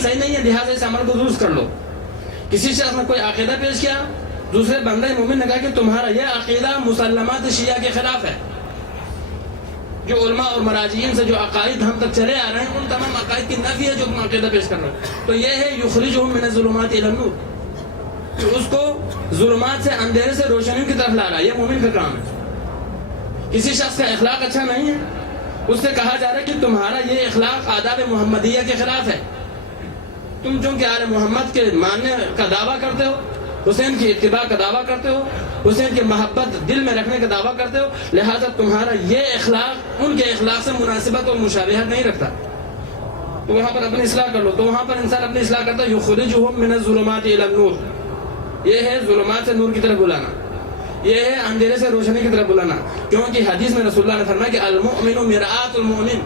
صحیح نہیں ہے، لہٰذا اس عمل کو درست کر لو. کسی شخص نے کوئی عقیدہ پیش کیا، دوسرے بندہ مومن نے کہا کہ تمہارا یہ عقیدہ مسلمات شیعہ کے خلاف ہے. جو علماء اور مراجعین سے جو عقائد ہم تک چلے آ رہے ہیں ان تمام عقائد کی نفی ہے جو تم عقیدہ پیش کر رہے ہو. تو یہ ہے یخرجہم من الظلمات الی النور، کہ اس کو ظلمات سے اندھیرے سے روشنیوں کی طرف لا رہا ہے. یہ مومن کا کام ہے. کسی شخص کا اخلاق اچھا نہیں ہے، اس سے کہا جا رہا ہے کہ تمہارا یہ اخلاق آداب محمدیہ کے خلاف ہے. تم چونکہ آل محمد کے ماننے کا دعویٰ کرتے ہو، حسین کی اتباع کا دعویٰ کرتے ہو، حسین کی محبت دل میں رکھنے کا دعویٰ کرتے ہو، لہذا تمہارا یہ اخلاق ان کے اخلاق سے مناسبت اور مشابہت نہیں رکھتا. تو وہاں پر اپنی اصلاح کر لو. تو وہاں پر انسان اپنی اصلاح کرتا ہے یخرجہم من الظلمات الی النور. یہ ہے ظلمات سے نور کی طرف بلانا، یہ ہے اندھیرے سے روشنی کی طرف بلانا. کیونکہ حدیث میں رسول اللہ نے فرمایا کہ المؤمن مرآۃ المؤمن،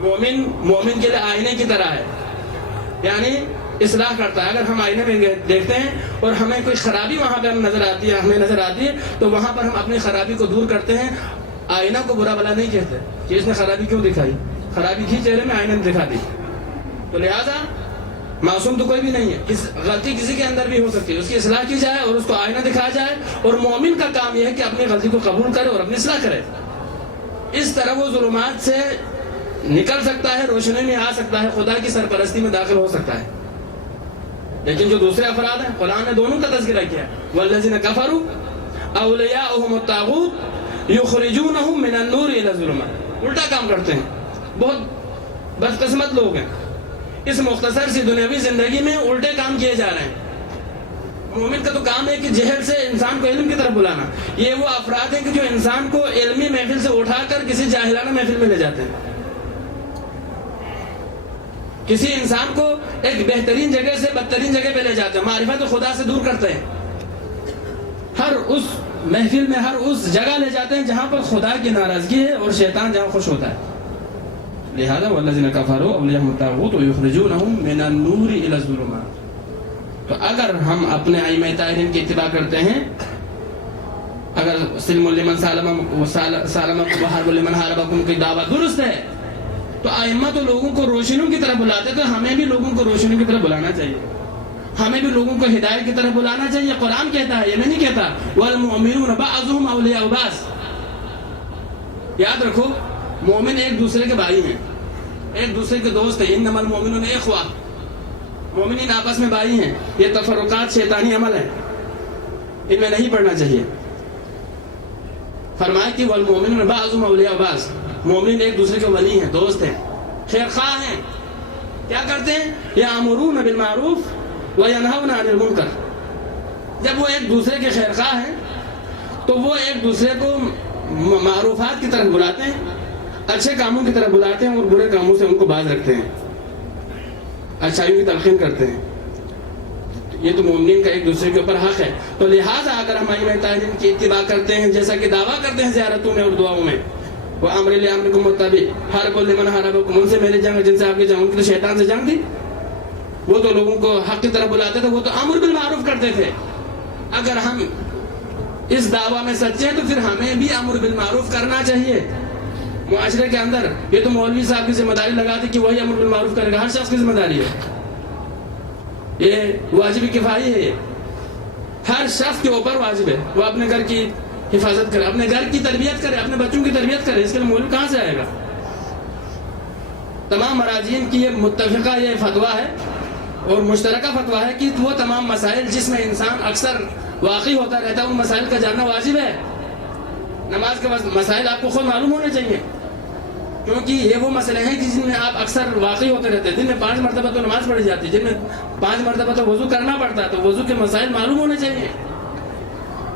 مومن مومن کے لیے آئینے کی طرح ہے، یعنی اصلاح کرتا ہے. اگر ہم آئینے میں دیکھتے ہیں اور ہمیں کوئی خرابی وہاں پہ ہمیں نظر آتی ہے تو وہاں پر ہم اپنی خرابی کو دور کرتے ہیں. آئینہ کو برا بلا نہیں کہتے کہ اس نے خرابی کیوں دکھائی، خرابی تھی چہرے میں، آئینے میں دکھا دی. تو لہذا معصوم تو کوئی بھی نہیں ہے، غلطی کسی کے اندر بھی ہو سکتی ہے، اس کی اصلاح کی جائے اور اس کو آئینہ دکھایا جائے. اور مومن کا کام یہ ہے کہ اپنی غلطی کو قبول کرے اور اپنی اصلاح کرے. اس طرح وہ ظلمات سے نکل سکتا ہے، روشنی میں آ سکتا ہے، خدا کی سرپرستی میں داخل ہو سکتا ہے. لیکن جو دوسرے افراد ہیں، قرآن نے دونوں کا تذکرہ کیا ہے. والذین کفروا اولیاؤہم الطاغوت یخرجونہم من النور الی الظلمات. الٹا کام کرتے ہیں، بہت بدقسمت لوگ ہیں. اس مختصر سی دنیاوی زندگی میں الٹے کام کیے جا رہے ہیں. مومن کا تو کام ہے کہ جہل سے انسان کو علم کی طرف بلانا. یہ وہ افراد ہیں کہ جو انسان کو علمی محفل سے اٹھا کر کسی جاہلانہ محفل میں لے جاتے ہیں. کسی انسان کو ایک بہترین جگہ سے بدترین جگہ پہ لے جاتے ہیں، معرفت خدا سے دور کرتے ہیں. ہر اس محفل میں، ہر اس جگہ لے جاتے ہیں جہاں پر خدا کی ناراضگی ہے اور شیطان جہاں خوش ہوتا ہے. لہذا والذین کفروا اولیاءہم الطاغوت یخرجونہم من النور الی الظلمات. تو اگر ہم اپنے ائمہ طاہرین کی اتباع کرتے ہیں، اگر سلم لمن سالم وحرب لمن حاربکم کی دعوت درست ہے، تو ائمہ تو لوگوں کو روشنیوں کی طرف بلاتے، تو ہمیں بھی لوگوں کو روشنیوں کی طرف بلانا چاہیے، ہمیں بھی لوگوں کو ہدایت کی طرف بلانا چاہیے. قرآن کہتا ہے، یہ میں نہیں کہتا. والمؤمنون بعضهم اولیاء بعض. یاد رکھو، مومن ایک دوسرے کے بھائی ہیں، ایک دوسرے کے دوست ہیں. انما المؤمنون اخوہ، مومنین آپس میں بھائی ہیں. یہ تفرقات شیطانی عمل ہے، ان میں نہیں پڑھنا چاہیے. فرمایا کہ والمؤمنون بعضهم اولیاء بعض، مومن ایک دوسرے کے ولی ہیں، دوست ہیں، خیر خواہ ہیں. کیا کرتے ہیں؟ یامرون بالمعروف وینہون عن المنکر. جب وہ ایک دوسرے کے خیر خواہ ہیں تو وہ ایک دوسرے کو معروفات کی طرف بلاتے ہیں، اچھے کاموں کی طرف بلاتے ہیں اور برے کاموں سے ان کو باز رکھتے ہیں، اچھائیوں کی تلقین کرتے ہیں. یہ تو مومنین کا ایک دوسرے کے اوپر حق ہے. تو لہٰذا اگر ہم ائمہ طاہرین کی اتباع کرتے ہیں، جیسا کہ دعویٰ کرتے ہیں زیارتوں میں اور دعاؤں میں، وہ امر لامرکم متبع حرب لمن حاربکم، ان سے میری جنگ جن سے آپ کی جنگ، ان کی تو شیطان سے جنگ تھی. وہ تو لوگوں کو حق کی طرف بلاتے تھے، وہ تو امر بالمعروف کرتے تھے. اگر ہم اس دعویٰ میں سچے ہیں تو پھر ہمیں بھی امر بالمعروف کرنا چاہیے معاشرے کے اندر. یہ تو مولوی صاحب کی ذمہ داری لگاتی کہ وہی امر بالمعروف کرے گا. ہر شخص کی ذمہ داری ہے، یہ واجب کفائی ہے. یہ ہر شخص کے اوپر واجب ہے وہ اپنے گھر کی حفاظت کرے، اپنے گھر کی تربیت کرے، اپنے بچوں کی تربیت کرے. اس کے لیے مولوی کہاں سے آئے گا؟ تمام مراجعین کی یہ متفقہ یہ فتویٰ ہے اور مشترکہ فتویٰ ہے کہ وہ تمام مسائل جس میں انسان اکثر واقعی ہوتا رہتا ہے، ان مسائل کا جاننا واجب ہے. نماز کے مسائل آپ کو خود معلوم ہونے چاہیے، کیونکہ یہ وہ مسئلے ہیں کہ جن میں آپ اکثر واقعی ہوتے رہتے ہیں. دن میں 5 مرتبہ تو نماز پڑھی جاتی ہے، جن میں 5 مرتبہ تو وضو کرنا پڑتا ہے. تو وضو کے مسائل معلوم ہونے چاہیے،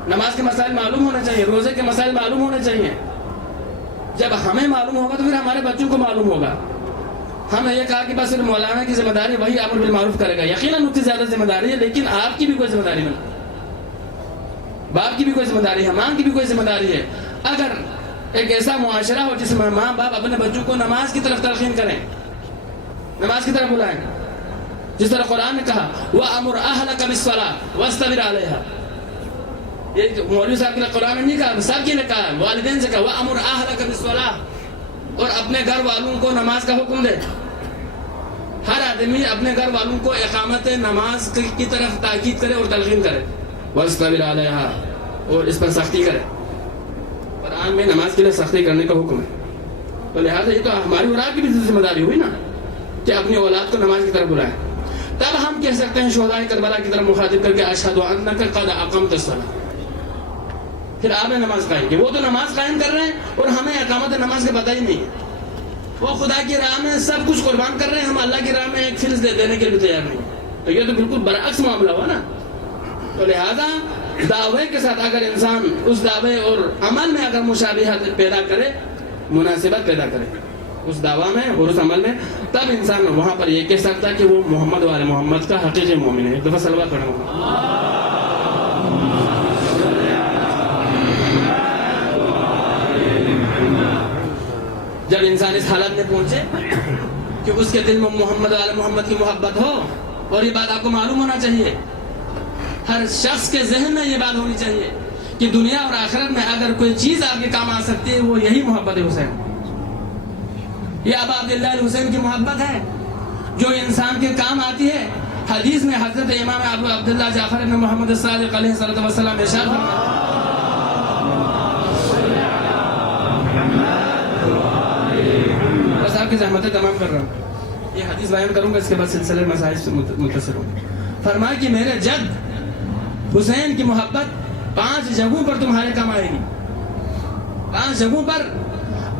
نماز کے مسائل معلوم ہونے چاہیے، روزے کے مسائل معلوم ہونے چاہیے. جب ہمیں معلوم ہوگا تو پھر ہمارے بچوں کو معلوم ہوگا. ہم نے یہ کہا کہ بس صرف مولانا کی ذمہ داری وہی امر بالمعروف کرے گا. یقیناً اس کی زیادہ ذمہ داری ہے، لیکن آپ کی بھی کوئی ذمہ داری نہیں، باپ کی بھی کوئی ذمہ داری ہے، ماں کی بھی کوئی ذمہ داری ہے. اگر ایک ایسا معاشرہ ہو جس میں ماں باپ اپنے بچوں کو نماز کی طرف تلقین کریں، نماز کی طرف بلائیں، جس طرح قرآن نے کہا وَأَمُرْ أَهْلَكَ بِالصَّلَاةِ وَاسْتَبِرْ عَلَيْهَا. یہ مولوی صاحب کے لیے قرآن نے نہیں کہا، سب کے لیے کہا، والدین سے کہا وَأَمُرْ أَهْلَكَ بِالصَّلَاةِ، اور اپنے گھر والوں کو نماز کا حکم دے. ہر آدمی اپنے گھر والوں کو اقامت نماز کی طرف تاکید کرے اور تلقین کرے، وَاسْتَبِرْ عَلَيْهَا، اور اس پر سختی کرے۔ قرآن میں نماز کے لیے سختی کرنے کا حکم ہے، تو لہٰذا یہ تو ہماری اور آپ کی بھی ذمہ داری ہوئی نا کہ اپنی اولاد کو نماز کی طرف بلائیں۔ تب ہم کہہ سکتے ہیں شہدائے کربلا کی طرف مخاطب کر کے اشہد انک قد اقمت الصلاۃ، پھر آپ نے نماز قائم کی۔ وہ تو نماز قائم کر رہے ہیں اور ہمیں اقامت نماز کا پتہ ہی نہیں ہے۔ وہ خدا کی راہ میں سب کچھ قربان کر رہے ہیں، ہم اللہ کی راہ میں ایک فلس دینے کے لیے تیار نہیں، تو یہ تو بالکل برعکس معاملہ ہوا نا۔ تو لہذا دعوے کے ساتھ اگر انسان اس دعوے اور عمل میں اگر مشابہت پیدا کرے، مناسبت پیدا کرے اس دعویٰ میں اور اس عمل میں، تب انسان وہاں پر یہ کہہ سکتا ہے کہ وہ محمد والے محمد کا حقیقی مومن ہے۔ ایک دفعہ صلوات پڑھیں۔ جب انسان اس حالت میں پہنچے کہ اس کے دل میں محمد والے محمد کی محبت ہو، اور یہ بات آپ کو معلوم ہونا چاہیے، ہر شخص کے ذہن میں یہ بات ہونی چاہیے کہ دنیا اور آخرت میں اگر کوئی چیز آپ کے کام آ سکتی ہے وہ یہی محبت حسین، یہ ابا عبداللہ الحسین کی محبت ہے جو انسان کے کام آتی ہے۔ حدیث میں حضرت امام ابو عبداللہ جعفر بن محمد الصادق علیہ الصلوۃ والسلام ارشاد فرماتے ہیں، بس آپ کی زحمتیں تمام کر رہا ہوں، یہ حدیث بیان کروں گا، اس کے بعد سلسلے مسائل سے متصل ہوں۔ فرمایا کہ میرے جد حسین کی محبت 5 جگہوں پر تمہارے کام آئے گی، 5 جگہوں پر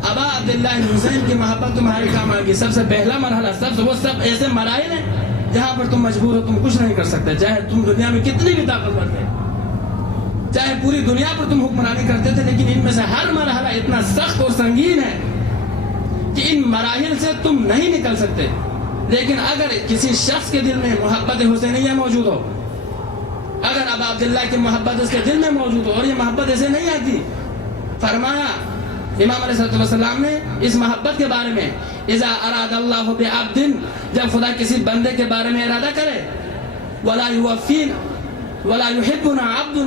ابا عبداللہ حسین کی محبت تمہارے کام آئے گی۔ سب سے پہلا مرحلہ، وہ سب ایسے مراحل ہیں جہاں پر تم مجبور ہو، تم کچھ نہیں کر سکتے، چاہے تم دنیا میں کتنی بھی طاقتور تھے، چاہے پوری دنیا پر تم حکمرانی کرتے تھے، لیکن ان میں سے ہر مرحلہ اتنا سخت اور سنگین ہے کہ ان مراحل سے تم نہیں نکل سکتے۔ لیکن اگر کسی شخص کے دل میں محبت حسینیہ موجود ہو، اگر ابا عبداللہ کی محبت اس کے دل میں موجود ہو، اور یہ محبت ایسے نہیں آتی، فرمایا امام علیہ السلام نے اس محبت کے بارے میں، اذا اراد اللہ بعبد، جب خدا کسی بندے کے بارے میں ارادہ کرے، ولا یوفین ولا یحبنا عبد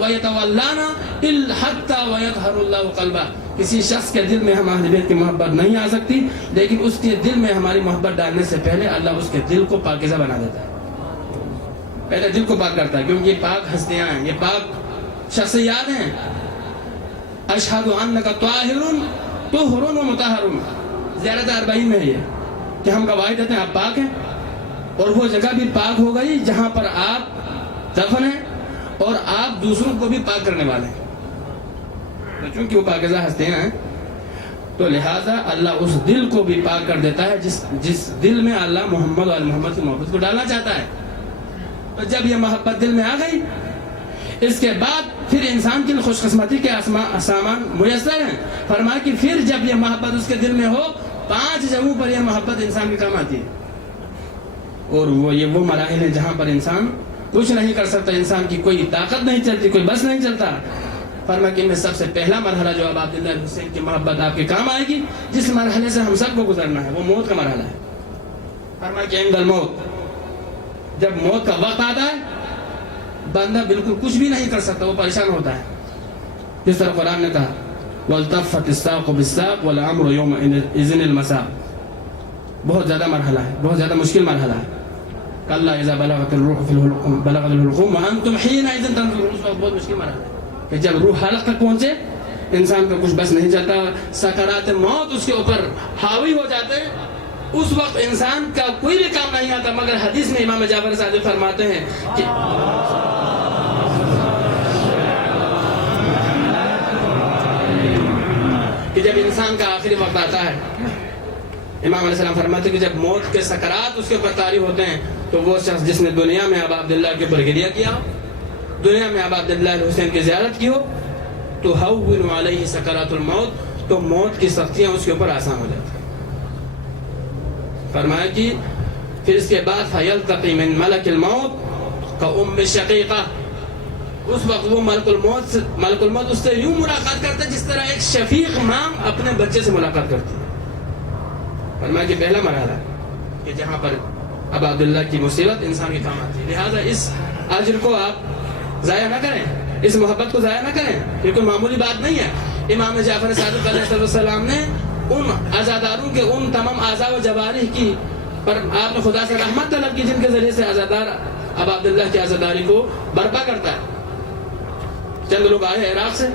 ویتولانا الا حتى ویطہر اللہ قلبہ، کسی شخص کے دل میں ہم اہل بیت کی محبت نہیں آ سکتی، لیکن اس کے دل میں ہماری محبت ڈالنے سے پہلے اللہ اس کے دل کو پاکیزہ بنا دیتا ہے، پہلے دل کو پاک کرتا ہے، کیونکہ یہ پاک ہستیاں ہیں، یہ پاک شخصیات ہیں۔ اشہد انک طاہر طہر و مطہر، زیارت 40 میں ہے یہ کہ ہم گواہی دیتے ہیں آپ پاک ہیں، اور وہ جگہ بھی پاک ہو گئی جہاں پر آپ دفن ہیں، اور آپ دوسروں کو بھی پاک کرنے والے ہیں، چونکہ وہ پاکیزہ ہستیاں ہیں، تو لہٰذا اللہ اس دل کو بھی پاک کر دیتا ہے جس دل میں اللہ محمد اور محمد کی محبت کو ڈالنا چاہتا ہے۔ تو جب یہ محبت دل میں آ گئی، اس کے بعد پھر انسان کی خوش قسمتی کے سامان میسر ہیں۔ فرمایا کہ پھر جب یہ محبت اس کے دل میں ہو، 5 جگہوں پر یہ محبت انسان کے کام آتی ہے، اور وہ مراحل ہیں جہاں پر انسان کچھ نہیں کر سکتا، انسان کی کوئی طاقت نہیں چلتی، کوئی بس نہیں چلتا۔ فرمایا کہ ان میں سب سے پہلا مرحلہ جو ابا عبداللہ حسین کی محبت آپ کے کام آئے گی، جس مرحلے سے ہم سب کو گزرنا ہے، وہ موت کا مرحلہ ہے۔ فرمایا کہ عند الموت، جب موت کا وقت آتا ہے، بندہ بالکل کچھ بھی نہیں کر سکتا، وہ پریشان ہوتا ہے، جس طرح قرآن نے کہا وَالْتَفَّتِ السَّاقُ بِالسَّاقِ وَالْأَمْرُ يَوْمَئِذٍ الْمَسَاقُ، بہت زیادہ مرحلہ ہے، بہت زیادہ مشکل مرحلہ ہے۔ كَلَّا إِذَا بَلَغَتِ الْحُلْقُومَ وَأَنْتُمْ حِينَئِذٍ تَنظُرُونَ، بہت مشکل مرحلہ ہے کہ جب روح حلق تک پہنچے، انسان کا کچھ بس نہیں چلتا، سکرات موت اس کے اوپر حاوی ہو جاتے ہیں، اس وقت انسان کا کوئی بھی کام نہیں آتا، مگر حدیث میں امام جعفر صادق فرماتے ہیں کہ جب انسان کا آخری وقت آتا ہے، امام علیہ السلام فرماتے ہیں کہ جب موت کے سکرات اس کے اوپر طاری ہوتے ہیں، تو وہ شخص جس نے دنیا میں ابا عبداللہ کے اوپر گریہ کیا، دنیا میں ابا عبداللہ الحسین کی زیارت کی ہو، تو ہون علیہ سکرات الموت، تو موت کی سختیاں اس کے اوپر آسان ہو جاتی ہیں۔ فرمایا کہ پھر اس کے بعد فَيَلْتَقِي مِن مَلَكِ الْمَوْتِ كَأُمِّ شَقِيقَةٍ، اس وقت وہ ملک الموت اس سے یوں ملاقات کرتا ہے جس طرح ایک شفیق ماں اپنے بچے سے ملاقات کرتی ہے۔ فرمایا کہ پہلا مرحلہ کہ جہاں پر ابا عبداللہ کی مصیبت انسان کے کام آتی ہے، لہٰذا اس اجر کو آپ ضائع نہ کریں، اس محبت کو ضائع نہ کریں، یہ کوئی معمولی بات نہیں ہے۔ امام جعفر صادق علیہ السلام نے ان عزاداروں کے ان تمام اعضاء و جوارح کی پر آپ نے خدا سے رحمت طلب کی جن کے ذریعے سے عزادار اب عبداللہ کی عزاداری کو برپا کرتا ہے. چند لوگ آئے عراق سے,